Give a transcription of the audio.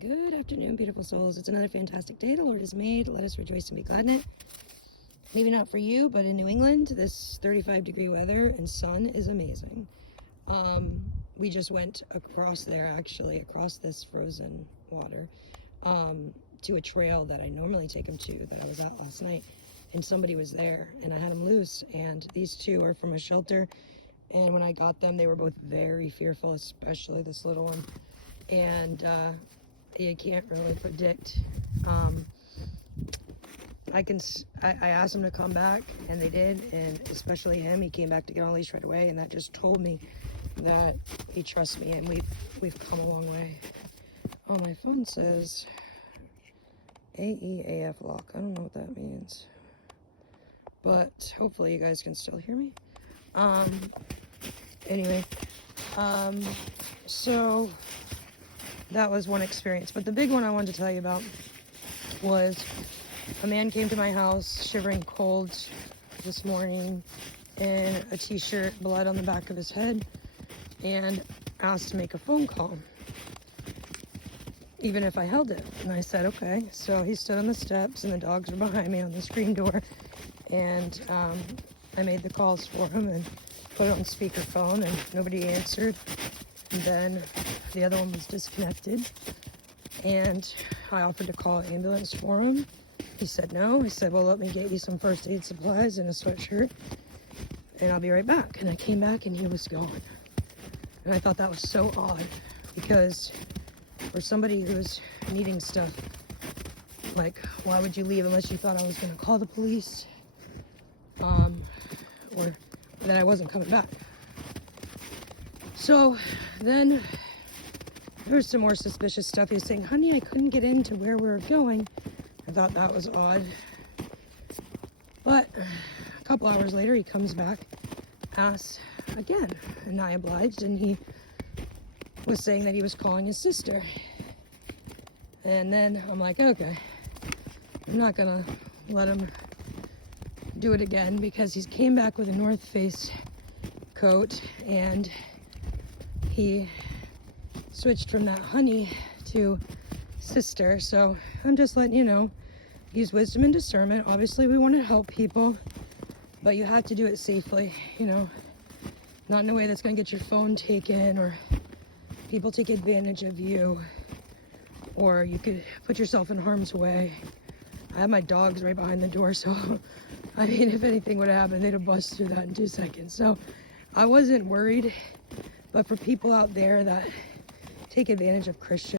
Good afternoon, beautiful souls. It's another fantastic day the Lord has made. Let us rejoice and be glad in it. Maybe not for you, but in New England, this 35-degree weather and sun is amazing. We just went across there, actually, across this frozen water, to a trail that I normally take them to, that I was at last night. And somebody was there, and I had them loose. And these two are from a shelter. And when I got them, they were both very fearful, especially this little one. And you can't really predict. I asked him to come back, and they did, and especially him. He came back to get on a leash right away, and that just told me that he trusts me, and we've come a long way. Oh, my phone says AEAF lock. I don't know what that means, but hopefully you guys can still hear me. Anyway, so that was one experience, but the big one I wanted to tell you about was a man came to my house shivering cold this morning in a t-shirt, blood on the back of his head, and asked to make a phone call, even if I held it. And I said, okay. So he stood on the steps, and the dogs were behind me on the screen door, and I made the calls for him and put it on speakerphone, and nobody answered. And then the other one was disconnected, and I offered to call an ambulance for him. He said no. He said, well, let me get you some first aid supplies and a sweatshirt, and I'll be right back. And I came back, and he was gone. And I thought that was so odd, because for somebody who's needing stuff, like, why would you leave unless you thought I was going to call the police, or that I wasn't coming back? So then there was some more suspicious stuff. He was saying, honey, I couldn't get into where we were going. I thought that was odd. But a couple hours later, he comes back, asks again, and I obliged, and he was saying that he was calling his sister. And then I'm like, okay, I'm not gonna let him do it again, because he's came back with a North Face coat, and he switched from that honey to sister. So I'm just letting you know, use wisdom and discernment. Obviously we want to help people, but you have to do it safely, not in a way that's going to get your phone taken, or people take advantage of you, or you could put yourself in harm's way. I have my dogs right behind the door, so I mean, if anything would have happened, they'd have busted through that in 2 seconds. So I wasn't worried. But for people out there that take advantage of Christians,